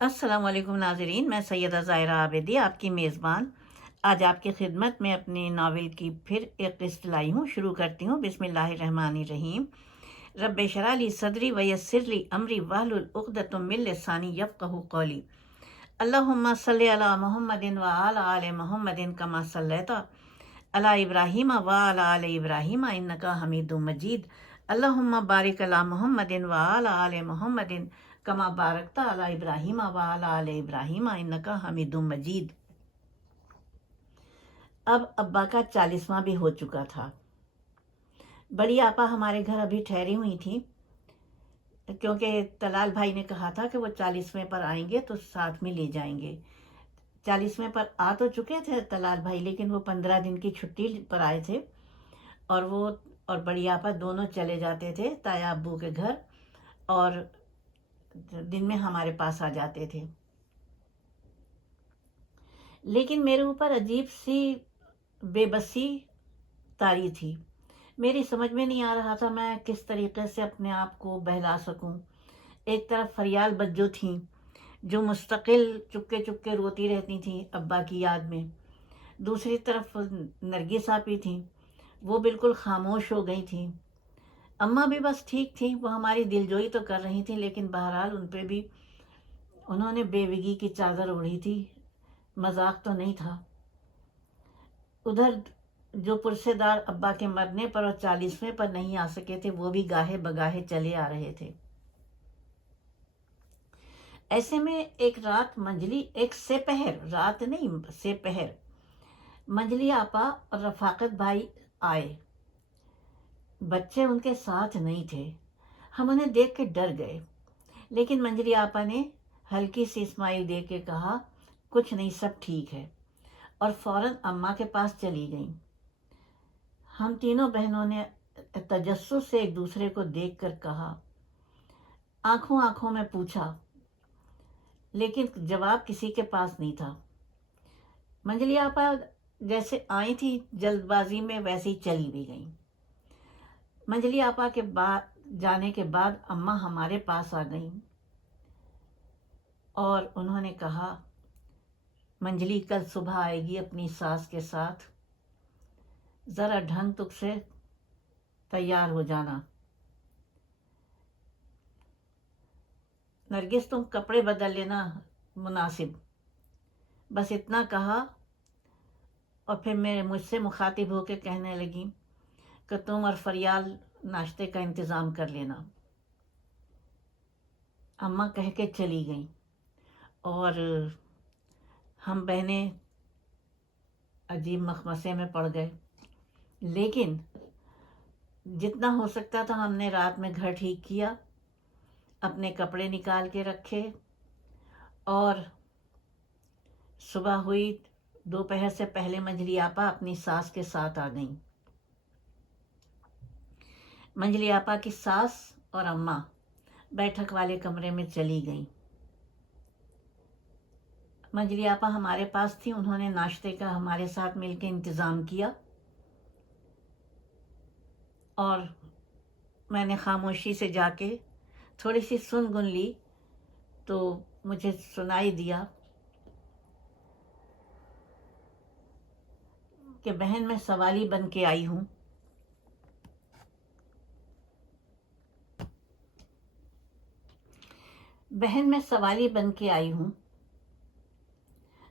السلام علیکم ناظرین، میں سیدہ ظاہرہ عابدی، آپ کی میزبان۔ آج آپ کی خدمت میں اپنی ناول کی پھر ایک قسط لائی ہوں، شروع کرتی ہوں۔ بسم اللہ الرحمن الرحیم۔ رب شرح لی صدری ویسر لی امری وحل العقدۃ من لسانی یفقہوا قولی۔ اللہم صلی علی محمد و آل آل محمد کما صلیت علی ابراہیم و آل آل ابراہیم، انکا حمید مجید۔ اللہم بارک علی محمد و آل آل محمد کما بارکتا علی ابراہیم و علی آل ابراہیم انکا حمید مجید۔ اب ابا کا چالیسواں بھی ہو چکا تھا۔ بڑی آپا ہمارے گھر ابھی ٹھہری ہوئی تھیں۔ کیونکہ تلال بھائی نے کہا تھا کہ وہ چالیسویں پر آئیں گے تو ساتھ میں لے جائیں گے۔ چالیسویں پر آ تو چکے تھے تلال بھائی، لیکن وہ پندرہ دن کی چھٹی پر آئے تھے اور وہ اور بڑی آپا دونوں چلے جاتے تھے تایا ابو کے گھر اور دن میں ہمارے پاس آ جاتے تھے۔ لیکن میرے اوپر عجیب سی بے بسی تاری تھی۔ میری سمجھ میں نہیں آ رہا تھا میں کس طریقے سے اپنے آپ کو بہلا سکوں۔ ایک طرف فریال بجو تھیں جو مستقل چپکے چپکے روتی رہتی تھیں ابا کی یاد میں۔ دوسری طرف نرگس آپی تھیں، وہ بالکل خاموش ہو گئی تھیں۔ اماں بھی بس ٹھیک تھیں، وہ ہماری دل جوئی تو کر رہی تھیں، لیکن بہرحال ان پہ بھی انہوں نے بیوگی کی چادر اوڑھی تھی۔ مذاق تو نہیں تھا۔ ادھر جو پرسے دار ابا کے مرنے پر اور چالیسویں پر نہیں آ سکے تھے، وہ بھی گاہے بگاہے چلے آ رہے تھے۔ ایسے میں ایک رات منجلی، ایک سے پہر رات نہیں سے پہر منجلی آپا اور رفاقت بھائی آئے۔ بچے ان کے ساتھ نہیں تھے۔ ہم انہیں دیکھ کے ڈر گئے۔ لیکن منجری آپا نے ہلکی سی اسمائل دے کے کہا، کچھ نہیں، سب ٹھیک ہے۔ اور فوراً اماں کے پاس چلی گئیں۔ ہم تینوں بہنوں نے تجسس سے ایک دوسرے کو دیکھ کر کہا۔ آنکھوں آنکھوں میں پوچھا، لیکن جواب کسی کے پاس نہیں تھا۔ منجلی آپا جیسے آئی تھی جلد بازی میں ویسے ہی چلی بھی گئیں۔ منجلی آپا کے بعد جانے کے بعد اماں ہمارے پاس آ گئیں۔ اور انہوں نے کہا، منجلی کل صبح آئے گی اپنی ساس کے ساتھ۔ ذرا ڈھنگ تک سے تیار ہو جانا۔ نرگس، تم کپڑے بدل لینا مناسب۔ بس اتنا کہا اور پھر میرے مجھ سے مخاطب ہو کے کہنے لگیں کہ تم اور فریال ناشتے کا انتظام کر لینا۔ اماں کہہ کے چلی گئیں اور ہم بہنیں عجیب مخمسے میں پڑ گئے۔ لیکن جتنا ہو سکتا تھا ہم نے رات میں گھر ٹھیک کیا، اپنے کپڑے نکال کے رکھے اور صبح ہوئی، دوپہر سے پہلے منجلی آپا اپنی ساس کے ساتھ آ گئیں۔ منجلی آپا کی ساس اور اماں بیٹھک والے کمرے میں چلی گئیں۔ منجلی آپا ہمارے پاس تھی انہوں نے ناشتے کا ہمارے ساتھ مل کے انتظام کیا اور میں نے خاموشی سے جا کے تھوڑی سی سن گن لی تو مجھے سنائی دیا کہ بہن میں سوالی بن کے آئی ہوں۔ بہن میں سوالی بن کے آئی ہوں۔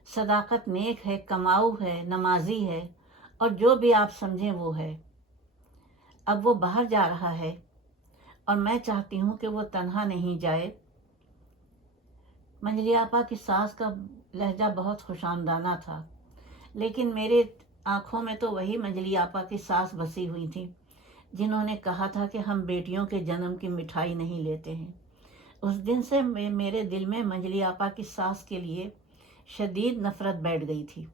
صداقت نیک ہے، کماؤ ہے، نمازی ہے، اور جو بھی آپ سمجھیں وہ ہے۔ اب وہ باہر جا رہا ہے، اور میں چاہتی ہوں کہ وہ تنہا نہیں جائے۔ منجلی آپا کی ساس کا لہجہ بہت خوش آمدانہ تھا، لیکن میرے آنکھوں میں تو وہی منجلی آپا کی ساس بسی ہوئی تھی، جنہوں نے کہا تھا کہ ہم بیٹیوں کے جنم کی مٹھائی نہیں لیتے ہیں۔ اس دن سے میرے دل میں منجلی آپا کی ساس کے لیے شدید نفرت بیٹھ گئی تھی۔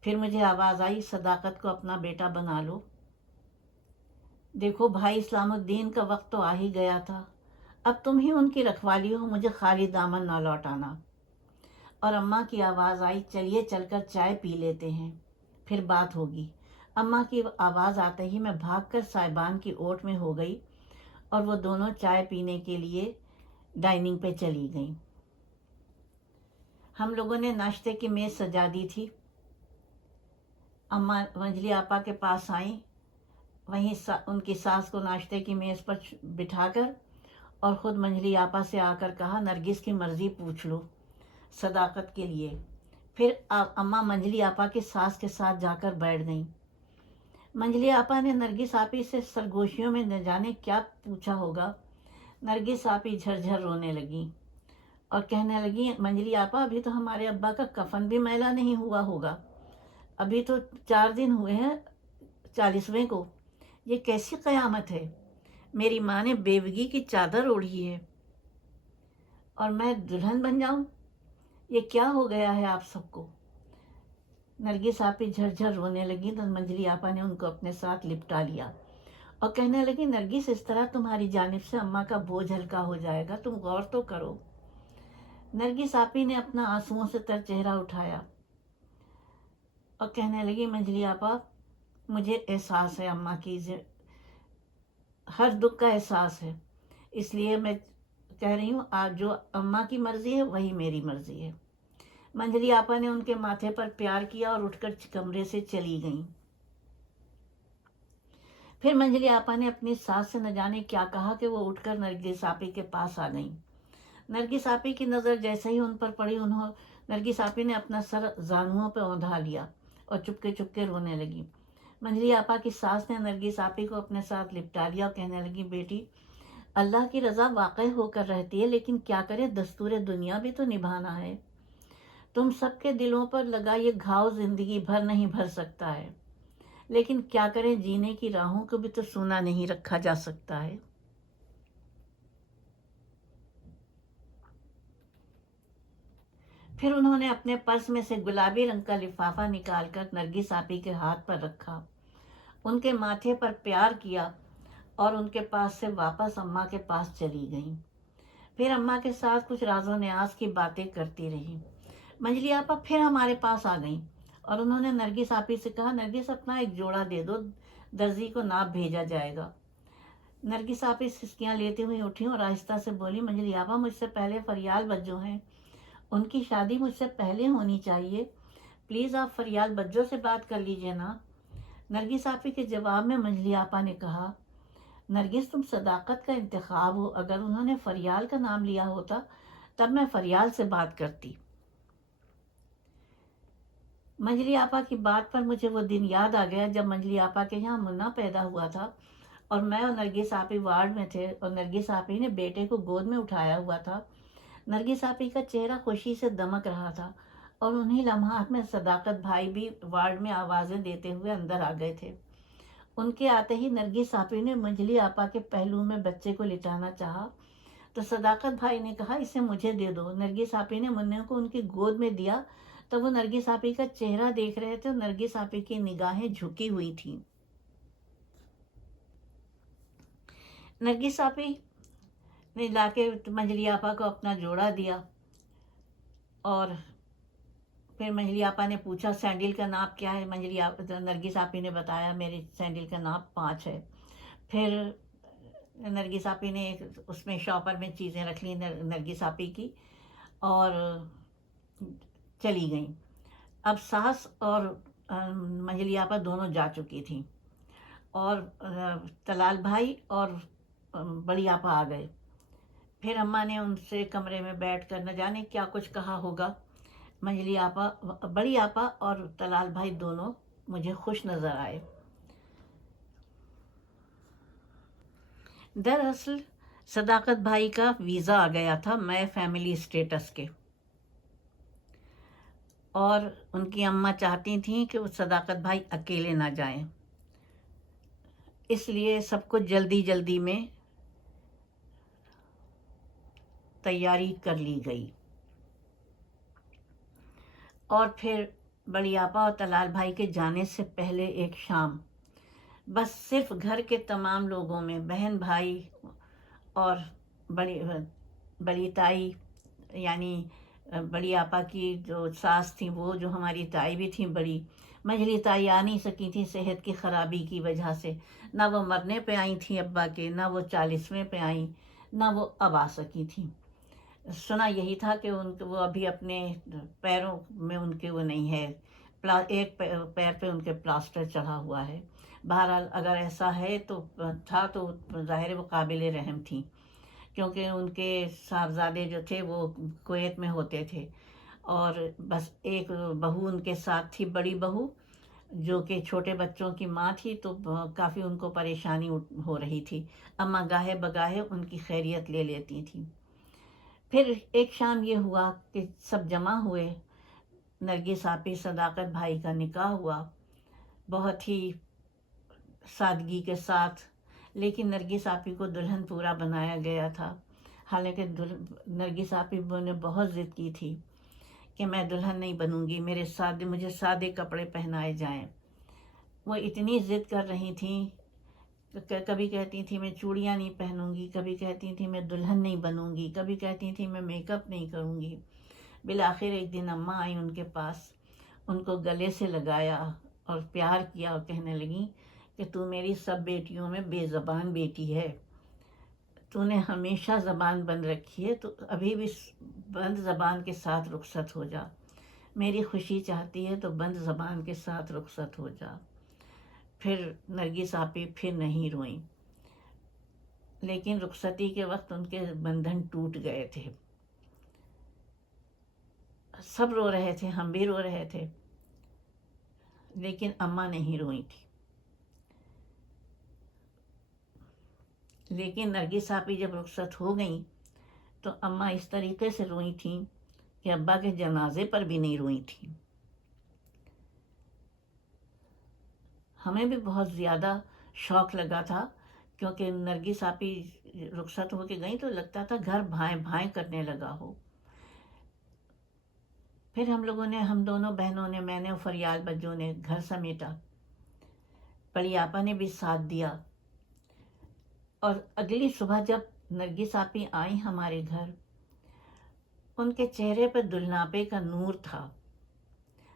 پھر مجھے آواز آئی، صداقت کو اپنا بیٹا بنا لو۔ دیکھو بھائی، اسلام الدین کا وقت تو آ ہی گیا تھا۔ اب تم ہی ان کی رکھوالی ہو، مجھے خالی دامن نہ لوٹانا۔ اور اماں کی آواز آئی، چلیے چل کر چائے پی لیتے ہیں۔ پھر بات ہوگی۔ اماں کی آواز آتے ہی میں بھاگ کر صاحبان کی اوٹ میں ہو گئی اور وہ دونوں چائے پینے کے لیے ڈائننگ پہ چلی گئیں۔ ہم لوگوں نے ناشتے کی میز سجا دی تھی۔ اماں منجلی آپا کے پاس آئیں۔ وہیں سا، ان کی ساس کو ناشتے کی میز پر بٹھا کر اور خود منجلی آپا سے آ کر کہا، نرگس کی مرضی پوچھ لو صداقت کے لیے۔ پھر اماں منجلی آپا کی ساس کے ساتھ جا کر بیٹھ گئیں۔ منجلی آپا نے نرگس آپی سے سرگوشیوں میں نہ جانے کیا پوچھا ہوگا۔ نرگس آپی جھر جھر رونے لگیں اور کہنے لگی منجلی آپا، ابھی تو ہمارے ابا کا کفن بھی میلا نہیں ہوا ہوگا۔ ابھی تو چار دن ہوئے ہیں چالیسویں کو۔ یہ کیسی قیامت ہے؟ میری ماں نے بیوگی کی چادر اوڑھی ہے۔ اور میں دلہن بن جاؤں؟ یہ کیا ہو گیا ہے آپ سب کو؟ نرگس آپی جھر جھر رونے لگی تو منجلی آپا نے ان کو اپنے ساتھ لپٹا لیا۔ اور کہنے لگی، نرگس، اس طرح تمہاری جانب سے اماں کا بوجھ ہلکا ہو جائے گا، تم غور تو کرو۔ نرگس آپی نے اپنا آنسوؤں سے تر چہرہ اٹھایا اور کہنے لگی، منجلی آپا، مجھے احساس ہے اماں کی ہر دکھ کا احساس ہے۔ اس لیے میں کہہ رہی ہوں، آج جو اماں کی مرضی ہے، وہی میری مرضی ہے۔ منجلی آپا نے ان کے ماتھے پر پیار کیا اور اٹھ کر کمرے سے چلی گئیں۔ پھر منجلی آپا نے اپنی ساس سے نہ جانے کیا کہا کہ وہ اٹھ کر نرگس آپی کے پاس آ گئیں۔ نرگس آپی کی نظر جیسے ہی ان پر پڑی، انہوں نرگس آپی نے اپنا سر زانوؤں پہ اوندھا لیا اور چپکے چپکے رونے لگی منجلی آپا کی ساس نے نرگس آپی کو اپنے ساتھ لپٹا لیا اور کہنے لگی بیٹی، اللہ کی رضا واقع ہو کر رہتی ہے، لیکن کیا کرے؟ دستور دنیا بھی تو نبھانا ہے۔ تم سب کے دلوں پر لگا یہ گھاؤ زندگی بھر نہیں بھر سکتا ہے۔ لیکن کیا کریں، جینے کی راہوں کو بھی تو سونا نہیں رکھا جا سکتا ہے۔ پھر انہوں نے اپنے پرس میں سے گلابی رنگ کا لفافہ نکال کر نرگس آپی کے ہاتھ پر رکھا۔ ان کے ماتھے پر پیار کیا اور ان کے پاس سے واپس اماں کے پاس چلی گئیں۔ پھر اماں کے ساتھ کچھ راز و نیاز کی باتیں کرتی رہی منجلی آپا پھر ہمارے پاس آ گئیں۔ اور انہوں نے نرگس آپی سے کہا، نرگس اپنا ایک جوڑا دے دو، درزی کو ناپ بھیجا جائے گا۔ نرگس آپی سسکیاں لیتی ہوئی اٹھی اور آہستہ سے بولی منجلی آپا مجھ سے پہلے فریال بجو ہیں۔ ان کی شادی مجھ سے پہلے ہونی چاہیے۔ پلیز آپ فریال بجوں سے بات کر لیجیے نا۔ نرگس آپی کے جواب میں منجلی آپا نے کہا، نرگس تم صداقت کا انتخاب ہو۔ اگر انہوں نے فریال کا نام لیا ہوتا، تب میں فریال سے بات کرتی۔ منجلی آپا کی بات پر مجھے وہ دن یاد آ گیا جب منجلی آپا کے یہاں منا پیدا ہوا تھا اور میں اور نرگس آپی وارڈ میں تھے اور نرگس آپی نے بیٹے کو گود میں اٹھایا ہوا تھا۔ نرگس آپی کا چہرہ خوشی سے دمک رہا تھا اور انہیں لمحات میں صداقت بھائی بھی وارڈ میں آوازیں دیتے ہوئے اندر آ گئے تھے۔ ان کے آتے ہی نرگس آپی نے منجلی آپا کے پہلو میں بچے کو لٹانا چاہا۔ تو صداقت بھائی نے کہا، اسے مجھے دے دو۔ نرگس آپی نے منع کو ان کی گود میں دیا تو وہ نرگس آپی کا چہرہ دیکھ رہے تھے نرگس آپی کی نگاہیں جھکی ہوئی تھیں۔ نرگس آپی نے لا کے منجلی آپا کو اپنا جوڑا دیا اور پھر منجلی آپا نے پوچھا، سینڈل کا ناپ کیا ہے؟ منجلی نرگس آپی نے بتایا میری سینڈل کا ناپ پانچ ہے۔ پھر نرگس آپی نے اس میں شاپر میں چیزیں رکھ لی نرگس آپی کی اور چلی گئیں۔ اب ساس اور منجلی آپا دونوں جا چکی تھیں۔ اور تلال بھائی اور بڑی آپا آ گئے۔ پھر اماں نے ان سے کمرے میں بیٹھ کر، نہ جانے کیا کچھ کہا ہوگا۔ منجلی آپا بڑی آپا اور تلال بھائی دونوں مجھے خوش نظر آئے۔ دراصل، صداقت بھائی کا ویزا آ گیا تھا میں فیملی اسٹیٹس کے۔ اور ان کی اماں چاہتی تھیں کہ وہ صداقت بھائی اکیلے نہ جائیں۔ اس لیے سب کو جلدی جلدی میں تیاری کر لی گئی۔ اور پھر بڑی آپا اور تلال بھائی کے جانے سے پہلے ایک شام، بس صرف گھر کے تمام لوگوں میں، بہن بھائی اور بڑی بڑی تائی یعنی بڑی آپا کی جو ساس تھیں، وہ جو ہماری تائی بھی تھیں، بڑی منجلی تائی آ نہیں سکی تھیں صحت کی خرابی کی وجہ سے۔ نہ وہ مرنے پہ آئی تھیں ابا کے، نہ وہ چالیسویں پہ آئیں، نہ وہ اب آ سکی تھیں۔ سنا یہی تھا کہ ان وہ ابھی اپنے پیروں میں ان کے وہ نہیں ہے، پلا، ایک پیر پہ ان کے پلاسٹر چڑھا ہوا ہے۔ بہرحال اگر ایسا ہے تو، تھا تو ظاہر وہ قابل رحم تھیں۔ کیونکہ ان کے صاحبزادے جو تھے وہ کویت میں ہوتے تھے اور بس ایک بہو ان کے ساتھ تھی، بڑی بہو، جو کہ چھوٹے بچوں کی ماں تھی، تو کافی ان کو پریشانی ہو رہی تھی۔ اماں گاہے بگاہے ان کی خیریت لے لیتی تھیں۔ پھر ایک شام یہ ہوا کہ سب جمع ہوئے۔ نرگس آپی صداقت بھائی کا نکاح ہوا۔ بہت ہی سادگی کے ساتھ لیکن نرگس آپی کو دلہن پورا بنایا گیا تھا۔ حالانکہ نرگس آپی نے بہت ضد کی تھی کہ میں دلہن نہیں بنوں گی، میرے سادے، مجھے سادے کپڑے پہنائے جائیں۔ وہ اتنی ضد کر رہی تھیں کبھی کہتی تھیں میں چوڑیاں نہیں پہنوں گی، کبھی کہتی تھیں میں دلہن نہیں بنوں گی، کبھی کہتی تھیں میں میک اپ نہیں کروں گی۔ بالآخر ایک دن اماں آئی ان کے پاس، ان کو گلے سے لگایا اور پیار کیا اور کہنے لگیں کہ تو میری سب بیٹیوں میں بے زبان بیٹی ہے۔ تو نے ہمیشہ زبان بند رکھی ہے، تو ابھی بھی بند زبان کے ساتھ رخصت ہو جا۔ میری خوشی چاہتی ہے تو بند زبان کے ساتھ رخصت ہو جا۔ پھر نرگس آپی پھر نہیں روئیں۔ لیکن رخصتی کے وقت ان کے بندھن ٹوٹ گئے تھے۔ سب رو رہے تھے، ہم بھی رو رہے تھے، لیکن اماں نہیں روئی تھی۔ لیکن نرگس آپی جب رخصت ہو گئیں تو اماں اس طریقے سے روئی تھیں کہ ابا کے جنازے پر بھی نہیں روئی تھیں۔ ہمیں بھی بہت زیادہ شوق لگا تھا کیونکہ نرگس آپی رخصت ہو کے گئیں تو لگتا تھا گھر بھائیں بھائیں کرنے لگا ہو۔ پھر ہم لوگوں نے، ہم دونوں بہنوں نے، میں نے فریال بجوں نے گھر سمیٹا۔ بڑی آپا نے بھی ساتھ دیا۔ اور اگلی صبح جب نرگس آپی آئیں ہمارے گھر، ان کے چہرے پر دلناپے کا نور تھا۔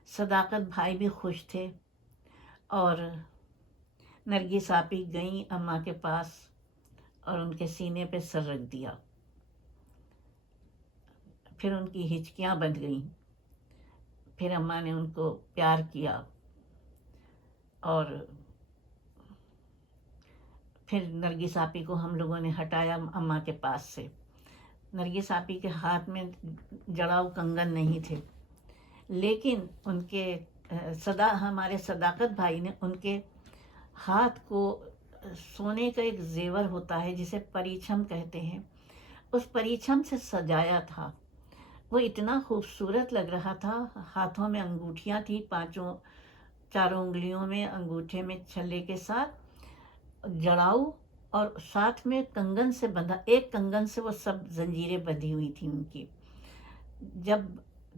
صداقت بھائی بھی خوش تھے اور نرگس آپی گئیں اماں کے پاس اور ان کے سینے پہ سر رکھ دیا۔ پھر ان کی ہچکیاں بند گئیں۔ پھر اماں نے ان کو پیار کیا اور پھر نرگس آپی کو ہم لوگوں نے ہٹایا اماں کے پاس سے۔ نرگس آپی کے ہاتھ میں جڑاؤ کنگن نہیں تھے۔ لیکن ان کے، صدا، ہمارے صداقت بھائی نے ان کے ہاتھ کو سونے کا ایک زیور ہوتا ہے جسے پریچھم کہتے ہیں۔ اس پریچھم سے سجایا تھا۔ وہ اتنا خوبصورت لگ رہا تھا۔ ہاتھوں میں انگوٹھیاں تھیں، پانچوں، چاروں انگلیوں میں، انگوٹھے میں چھلے کے ساتھ۔ جڑاؤ اور ساتھ میں کنگن سے بندھا، ایک کنگن سے وہ سب زنجیریں بندھی ہوئی تھیں ان کی۔ جب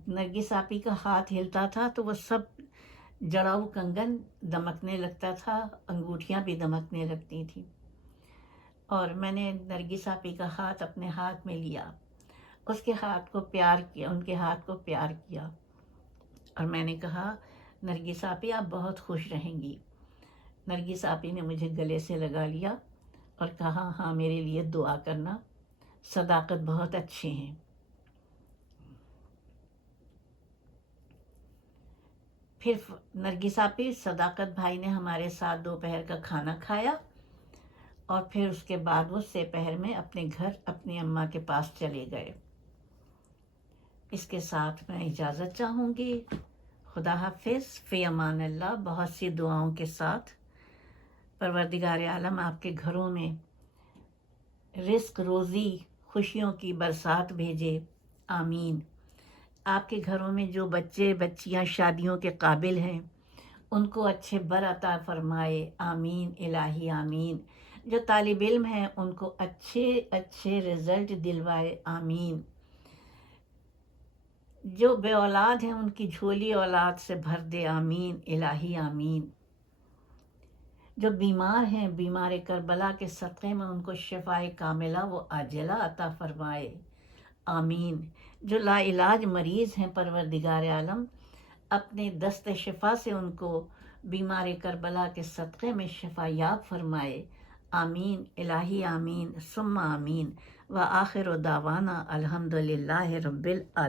نرگس آپی کا ہاتھ ہلتا تھا تو وہ سب جڑاؤ کنگن دمکنے لگتا تھا، انگوٹھیاں بھی دمکنے لگتی تھیں۔ اور میں نے نرگس آپی کا ہاتھ اپنے ہاتھ میں لیا، اس کے ہاتھ کو پیار کیا، ان کے ہاتھ کو پیار کیا۔ اور میں نے کہا، نرگس آپی، آپ بہت خوش رہیں گی۔ نرگس آپی نے مجھے گلے سے لگا لیا اور کہا ہاں میرے لیے دعا کرنا صداقت بہت اچھے ہیں۔ پھر نرگس آپی، صداقت بھائی نے ہمارے ساتھ دوپہر کا کھانا کھایا اور پھر اس کے بعد وہ سے پہر میں اپنے گھر اپنی اماں کے پاس چلے گئے۔ اس کے ساتھ میں اجازت چاہوں گی۔ خدا حافظ۔ فی امان اللہ۔ بہت سی دعاؤں کے ساتھ پروردگار عالم، آپ کے گھروں میں رزق، روزی، خوشیوں کی برسات بھیجے۔ آمین۔ آپ کے گھروں میں جو بچے، بچیاں، شادیوں کے قابل ہیں، ان کو اچھے بر عطا فرمائے۔ آمین، الہی، آمین۔ جو طالب علم ہیں، ان کو اچھے اچھے رزلٹ دلوائے۔ آمین۔ جو بے اولاد ہیں، ان کی جھولی اولاد سے بھر دے۔ آمین، الہی، آمین۔ جو بیمار ہیں، بیمار کربلا کے صدقے میں ان کو شفائے کاملہ و عاجلہ عطا فرمائے۔ آمین۔ جو لا علاج مریض ہیں، پروردگار عالم، اپنے دست شفا سے ان کو بیمار کربلا کے صدقے میں شفا یاب فرمائے۔ آمین۔ الہی آمین۔ ثم آمین۔ و آخر و داوانہ الحمد للہ رب العالمین۔